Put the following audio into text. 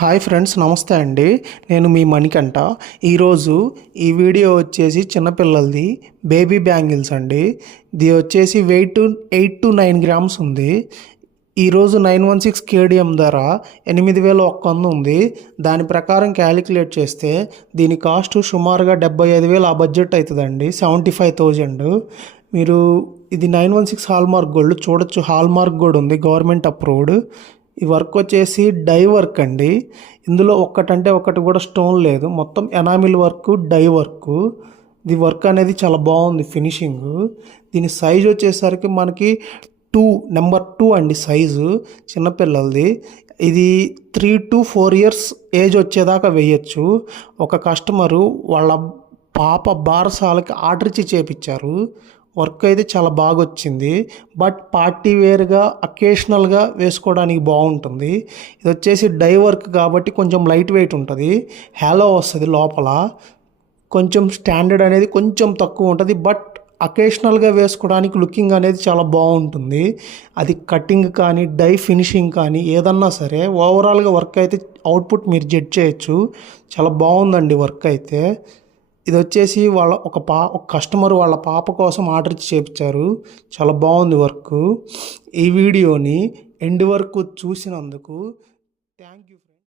Hi friends, నమస్తే అండి. నేను మీ మణికంఠ. ఈరోజు ఈ వీడియో వచ్చేసి చిన్నపిల్లలది బేబీ బ్యాంగిల్స్ అండి. ఇది వచ్చేసి వెయిట్ 8 to 9 గ్రామ్స్ ఉంది. ఈరోజు 916 కేడిఎం ధర 8,100 ఉంది. దాని ప్రకారం క్యాలిక్యులేట్ చేస్తే దీని కాస్ట్ సుమారుగా 75,000 ఆ బడ్జెట్ అవుతుందండి. 75,000. మీరు ఇది 916 హాల్మార్క్ గోల్డ్ చూడొచ్చు. హాల్మార్క్ కూడా ఉంది, గవర్నమెంట్ అప్రూవ్డ్. ఈ వర్క్ వచ్చేసి డై వర్క్ అండి. ఇందులో ఒక్కటంటే ఒకటి కూడా స్టోన్ లేదు, మొత్తం ఎనామిల్ వర్క్, డై వర్క్. ఇది వర్క్ అనేది చాలా బాగుంది, ఫినిషింగ్. దీని సైజ్ వచ్చేసరికి మనకి నెంబర్ 2 అండి సైజు, చిన్నపిల్లలది. ఇది 3 to 4 years ఏజ్ వచ్చేదాకా వేయచ్చు. ఒక కస్టమరు వాళ్ళ పాప బారసాలకి ఆర్డర్ ఇచ్చి చేపించారు. వర్క్ అయితే చాలా బాగా వచ్చింది. బట్ పార్టీ వేర్గా అకేషనల్గా వేసుకోవడానికి బాగుంటుంది. ఇది వచ్చేసి డై వర్క్ కాబట్టి కొంచెం లైట్ వెయిట్ ఉంటుంది. హ్యాలో వస్తుంది లోపల. కొంచెం స్టాండర్డ్ అనేది కొంచెం తక్కువ ఉంటుంది. బట్ అకేషనల్గా వేసుకోవడానికి లుకింగ్ అనేది చాలా బాగుంటుంది. అది కటింగ్ కానీ డై ఫినిషింగ్ కానీ ఏదన్నా సరే ఓవరాల్గా వర్క్ అయితే అవుట్పుట్ మీరు జడ్జ్ చేయొచ్చు. చాలా బాగుందండి వర్క్ అయితే. ఇది వచ్చేసి ఒక కస్టమర్ వాళ్ళ పాప కోసం ఆర్డర్ ఇచ్చి చేయించారు. చాలా బాగుంది వర్క్. ఈ వీడియోని ఎండ్ వరకు చూసినందుకు థ్యాంక్ యూ.